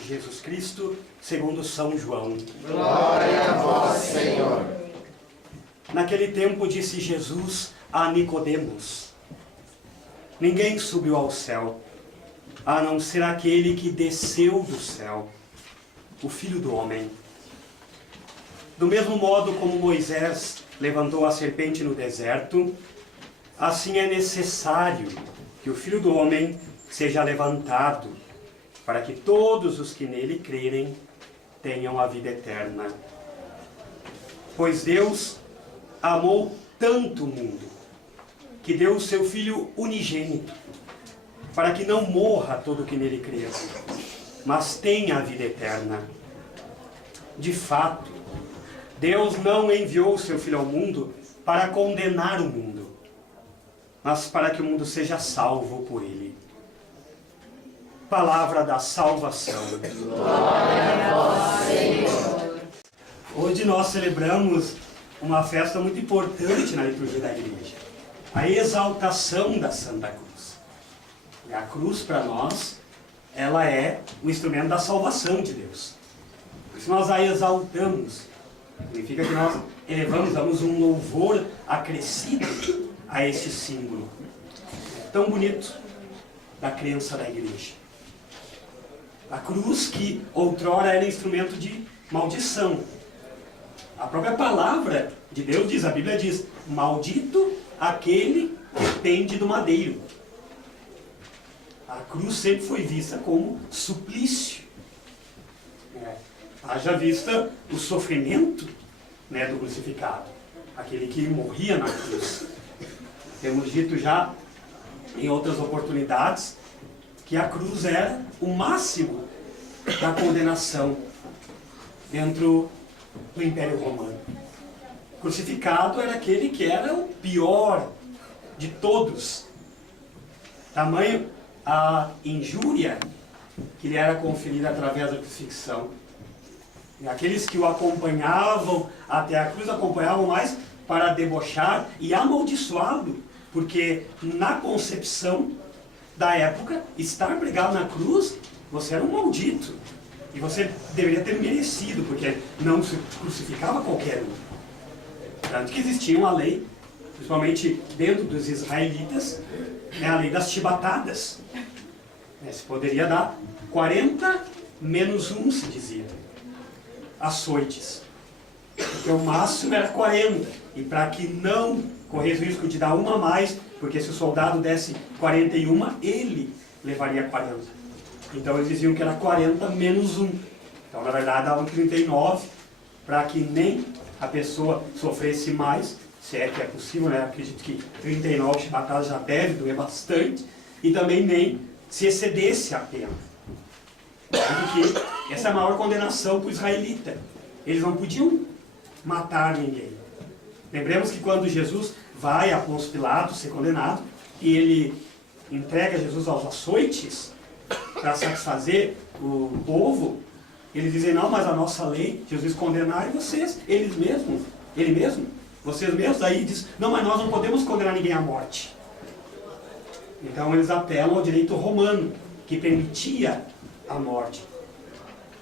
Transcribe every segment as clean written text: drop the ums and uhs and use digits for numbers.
de Jesus Cristo, segundo São João. Glória a vós, Senhor. Naquele tempo disse Jesus a Nicodemos: ninguém subiu ao céu, a não ser aquele que desceu do céu, o Filho do Homem. Do mesmo modo como Moisés levantou a serpente no deserto, assim é necessário que o Filho do Homem seja levantado, para que todos os que nele crerem tenham a vida eterna. Pois Deus amou tanto o mundo, que deu o seu Filho unigênito, para que não morra todo o que nele crer, mas tenha a vida eterna. De fato, Deus não enviou o seu Filho ao mundo para condenar o mundo, mas para que o mundo seja salvo por ele. Palavra da salvação. Glória a vós, Senhor. Hoje nós celebramos uma festa muito importante na liturgia da igreja, a exaltação da Santa Cruz. E a cruz, para nós, ela é o instrumento da salvação de Deus. Por isso nós a exaltamos. Significa que nós elevamos, damos um louvor acrescido a este símbolo tão bonito da crença da igreja. A cruz que outrora era instrumento de maldição. A própria palavra de Deus diz, a Bíblia diz: maldito aquele que pende do madeiro. A cruz sempre foi vista como suplício. Haja vista o sofrimento, do crucificado, aquele que morria na cruz. Temos dito já em outras oportunidades que a cruz era o máximo da condenação dentro do Império Romano. O crucificado era aquele que era o pior de todos. Tamanho a injúria que lhe era conferida através da crucifixão. E aqueles que o acompanhavam até a cruz acompanhavam mais para debochar e amaldiçoá-lo, porque na concepção da época, estar pregado na cruz, você era um maldito. E você deveria ter merecido, porque não se crucificava qualquer um. Tanto que existia uma lei, principalmente dentro dos israelitas, a lei das chibatadas. Se poderia dar 40 menos 1, se dizia, açoites. Porque o máximo era 40. E para que não corresse o risco de dar uma a mais, porque se o soldado desse 41, ele levaria 40. Então eles diziam que era 40 menos 1. Então na verdade davam 39, para que nem a pessoa sofresse mais, se é que é possível, acredito que 39 chibatadas já deve doer bastante, e também nem se excedesse a pena. Porque essa é a maior condenação para o israelita. Eles não podiam matar ninguém. Lembremos que quando Jesus vai a Pôncio Pilatos ser condenado, e ele entrega Jesus aos açoites para satisfazer o povo, eles dizem: não, mas a nossa lei, Jesus condenar, e vocês, ele mesmo, vocês mesmos. Aí diz: não, mas nós não podemos condenar ninguém à morte. Então eles apelam ao direito romano, que permitia a morte.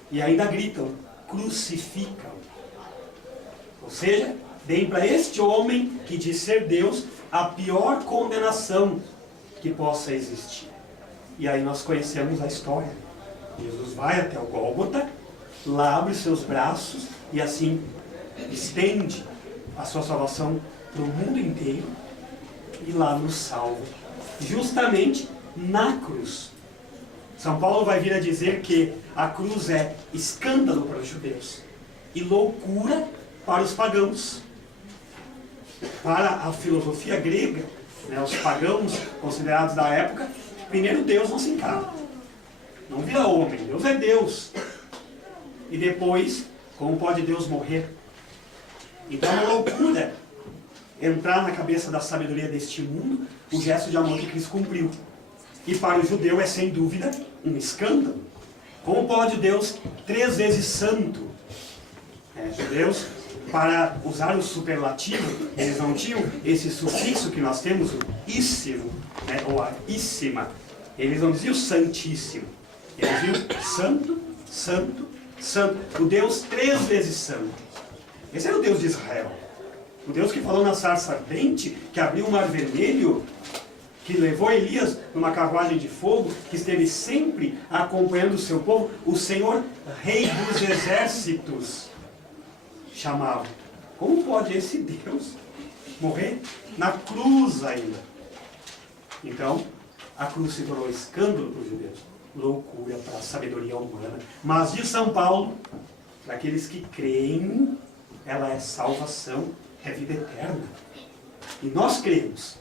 E ainda gritam: crucificam. Ou seja, deem para este homem que diz ser Deus a pior condenação que possa existir. E aí nós conhecemos a história. Jesus vai até o Gólgota, lá abre seus braços e assim estende a sua salvação para o mundo inteiro e lá nos salva, justamente na cruz. São Paulo vai vir a dizer que a cruz é escândalo para os judeus e loucura para os pagãos. Para a filosofia grega, os pagãos considerados da época, primeiro Deus não se encarna, não vira homem, Deus é Deus. E depois, como pode Deus morrer? Então é uma loucura entrar na cabeça da sabedoria deste mundo o gesto de amor que Cristo cumpriu. E para o judeu é sem dúvida um escândalo. Como pode Deus, 3 vezes santo, judeus, para usar o superlativo, eles não tinham esse sufixo que nós temos, o íssimo, ou a íssima. Eles não diziam santíssimo, eles diziam santo santo, santo. O Deus 3 vezes santo. Esse era o Deus de Israel. O Deus que falou na sarça ardente, que abriu o mar vermelho, que levou Elias numa carruagem de fogo, que esteve sempre acompanhando o seu povo, o Senhor, Rei dos Exércitos, chamava. Como pode esse Deus morrer na cruz ainda? Então, a cruz se tornou escândalo para os judeus, loucura para a sabedoria humana. Mas de São Paulo, para aqueles que creem, ela é salvação, é vida eterna. E nós cremos,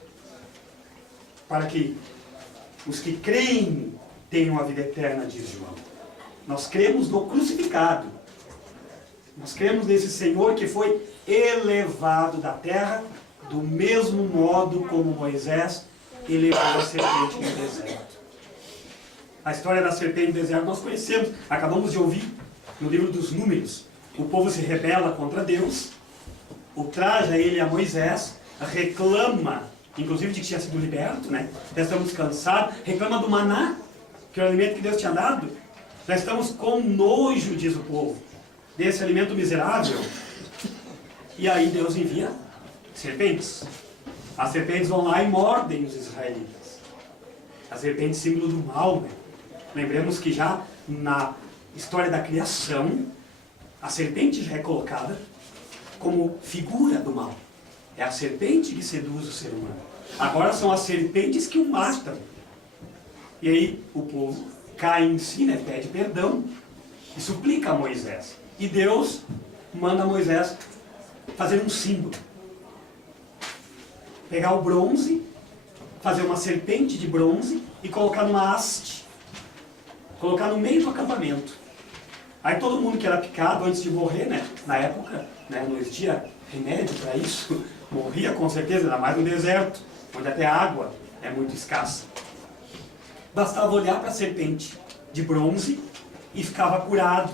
para que os que creem tenham a vida eterna, diz João. Nós cremos no crucificado. Nós cremos nesse Senhor que foi elevado da terra, do mesmo modo como Moisés elevou a serpente no deserto. A história da serpente no deserto nós conhecemos, acabamos de ouvir no livro dos Números. O povo se rebela contra Deus, ultraja ele a Moisés, reclama, inclusive de que tinha sido liberto, né? Já estamos cansados, reclama do maná, que é o alimento que Deus tinha dado. Já estamos com nojo, diz o povo, desse alimento miserável. E aí Deus envia serpentes. As serpentes vão lá e mordem os israelitas. A serpente, símbolo do mal, né? Lembremos que já na história da criação, a serpente já é colocada como figura do mal. É a serpente que seduz o ser humano. Agora são as serpentes que o matam. E aí o povo cai em si, né? Pede perdão e suplica a Moisés. E Deus manda Moisés fazer um símbolo. Pegar o bronze, fazer uma serpente de bronze e colocar numa haste. Colocar no meio do acampamento. Aí todo mundo que era picado antes de morrer, né? Na época, né, não existia remédio para isso. Morria com certeza, ainda mais no deserto, onde até a água é muito escassa. Bastava olhar para a serpente de bronze e ficava curado.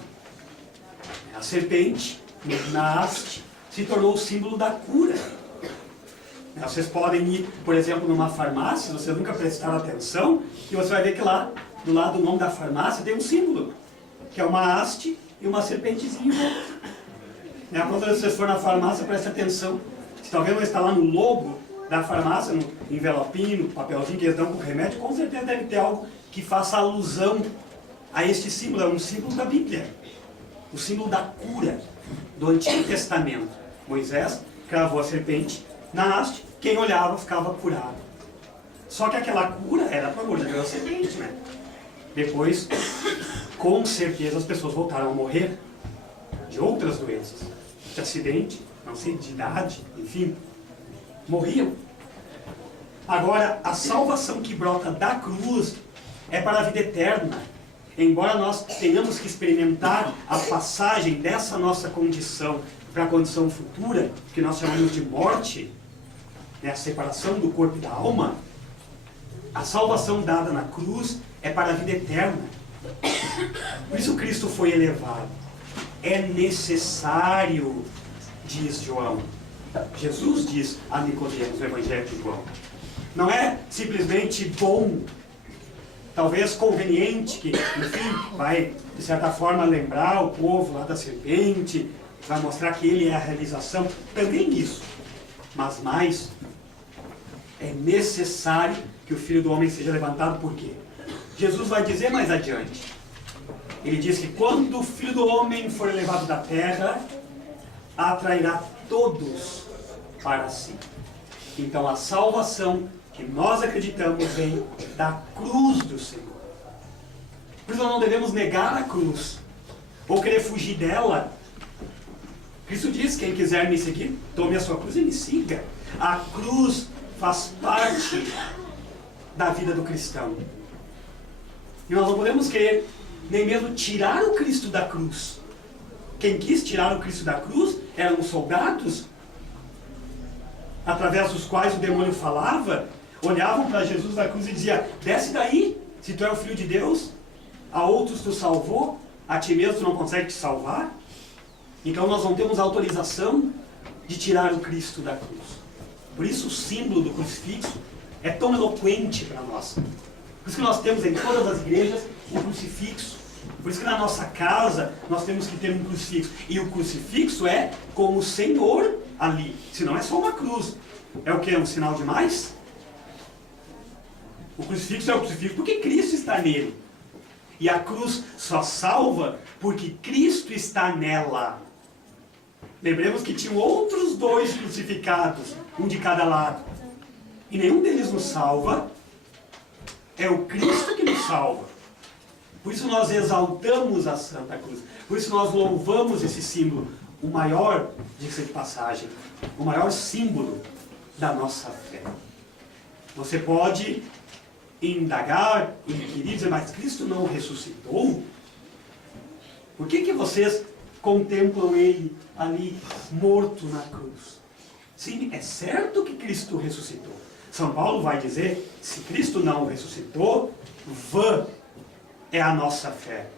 A serpente, na haste, se tornou o símbolo da cura. Vocês podem ir, por exemplo, numa farmácia, se vocês nunca prestaram atenção, e você vai ver que lá, do lado do nome da farmácia, tem um símbolo, que é uma haste e uma serpentezinha. Quando vocês forem na farmácia, preste atenção. Se talvez não está lá no logo da farmácia, no envelopinho, no papelzinho que eles dão com o remédio, com certeza deve ter algo que faça alusão a este símbolo. É um símbolo da Bíblia. O símbolo da cura do Antigo Testamento. Moisés cravou a serpente na haste, quem olhava ficava curado. Só que aquela cura era para morder a serpente, né? Depois, com certeza, as pessoas voltaram a morrer de outras doenças. De acidente, não sei, de idade, enfim. Morriam. Agora, a salvação que brota da cruz é para a vida eterna. Embora nós tenhamos que experimentar a passagem dessa nossa condição para a condição futura, que nós chamamos de morte, né, a separação do corpo e da alma, a salvação dada na cruz é para a vida eterna. Por isso Cristo foi elevado. É necessário, diz João. Jesus diz a Nicodemos no Evangelho de João. Não é simplesmente bom, talvez conveniente, que, enfim, vai, de certa forma, lembrar o povo lá da serpente, vai mostrar que ele é a realização, também isso. Mas mais, é necessário que o Filho do Homem seja levantado, por quê? Jesus vai dizer mais adiante. Ele diz que quando o Filho do Homem for elevado da terra, atrairá todos para si. Então a salvação que nós acreditamos vem da cruz do Senhor. Por isso nós não devemos negar a cruz, ou querer fugir dela. Cristo diz, quem quiser me seguir, tome a sua cruz e me siga. A cruz faz parte da vida do cristão. E nós não podemos querer nem mesmo tirar o Cristo da cruz. Quem quis tirar o Cristo da cruz eram os soldados, através dos quais o demônio falava, olhavam para Jesus da cruz e diziam: desce daí, se tu é o Filho de Deus, a outros tu salvou, a ti mesmo tu não consegue te salvar. Então nós não temos autorização de tirar o Cristo da cruz. Por isso o símbolo do crucifixo é tão eloquente para nós. Por isso que nós temos em todas as igrejas o crucifixo Por isso que na nossa casa nós temos que ter um crucifixo. E o crucifixo é como o Senhor ali. Senão é só uma cruz. É o que? Um sinal de mais? O crucifixo é o crucifixo porque Cristo está nele. E a cruz só salva porque Cristo está nela. Lembremos que tinham outros 2 crucificados, um de cada lado. E nenhum deles nos salva. É o Cristo que nos salva. Por isso nós exaltamos a Santa Cruz. Por isso nós louvamos esse símbolo. O maior, diga-se de passagem, o maior símbolo da nossa fé. Você pode indagar, inquirir, dizer, mas Cristo não ressuscitou? Por que vocês contemplam Ele ali morto na cruz? Sim, é certo que Cristo ressuscitou. São Paulo vai dizer, se Cristo não ressuscitou, vã é a nossa fé.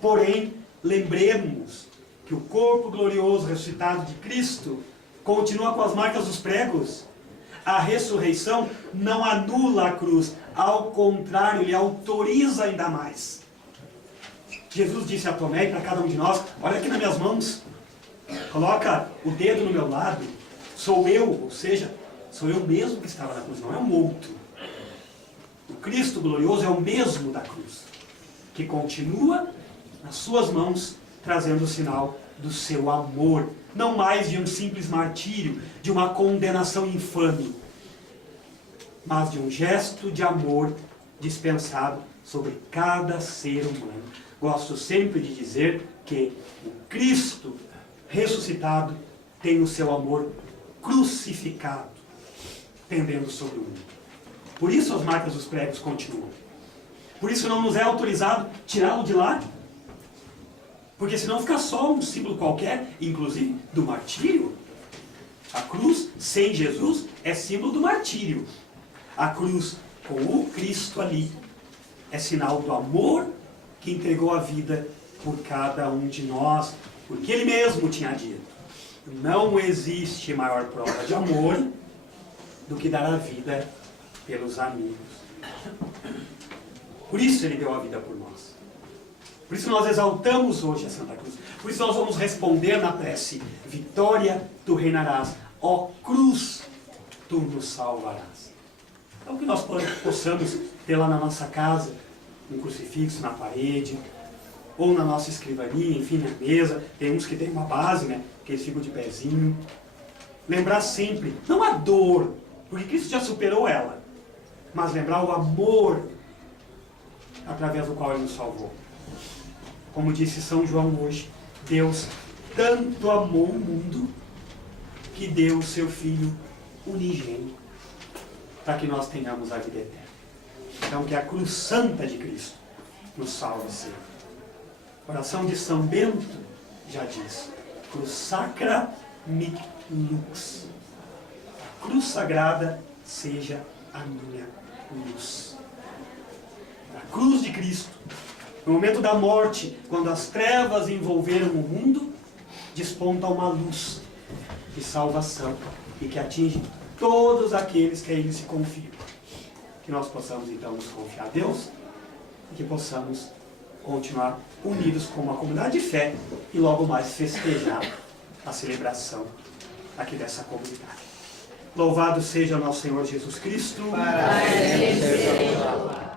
Porém, lembremos que o corpo glorioso ressuscitado de Cristo continua com as marcas dos pregos. A ressurreição não anula a cruz, ao contrário, ele autoriza ainda mais. Jesus disse a Tomé e para cada um de nós, olha aqui nas minhas mãos, coloca o dedo no meu lado, sou eu, ou seja, sou eu mesmo que estava na cruz, não é um outro. O Cristo glorioso é o mesmo da cruz, que continua nas suas mãos, trazendo o sinal do seu amor, não mais de um simples martírio, de uma condenação infame, mas de um gesto de amor dispensado sobre cada ser humano. Gosto sempre de dizer que o Cristo ressuscitado tem o seu amor crucificado, pendendo sobre o mundo. Por isso as marcas dos pregos continuam. Por isso não nos é autorizado tirá-lo de lá. Porque senão fica só um símbolo qualquer, inclusive do martírio. A cruz sem Jesus é símbolo do martírio. A cruz com o Cristo ali é sinal do amor que entregou a vida por cada um de nós. Porque Ele mesmo tinha dito, não existe maior prova de amor do que dar a vida pelos amigos. Por isso Ele deu a vida por nós. Por isso nós exaltamos hoje a Santa Cruz. Por isso nós vamos responder na prece, vitória, tu reinarás. Ó cruz, tu nos salvarás. Então que nós possamos ter lá na nossa casa um crucifixo na parede, ou na nossa escrivaninha, enfim, na mesa. Tem uns que tem uma base, né, que eles ficam de pezinho. Lembrar sempre, não a dor, porque Cristo já superou ela, mas lembrar o amor através do qual Ele nos salvou. Como disse São João hoje, Deus tanto amou o mundo que deu o seu Filho unigênito para que nós tenhamos a vida eterna. Então que a cruz santa de Cristo nos salve sempre. A oração de São Bento já diz, cruz sacra mic lux. A cruz sagrada seja a minha luz. A cruz de Cristo, no momento da morte, quando as trevas envolveram o mundo, desponta uma luz de salvação e que atinge todos aqueles que a Ele se confiam. Que nós possamos então nos confiar a Deus e que possamos continuar unidos como uma comunidade de fé e logo mais festejar a celebração aqui dessa comunidade. Louvado seja nosso Senhor Jesus Cristo. Para sempre seja louvado.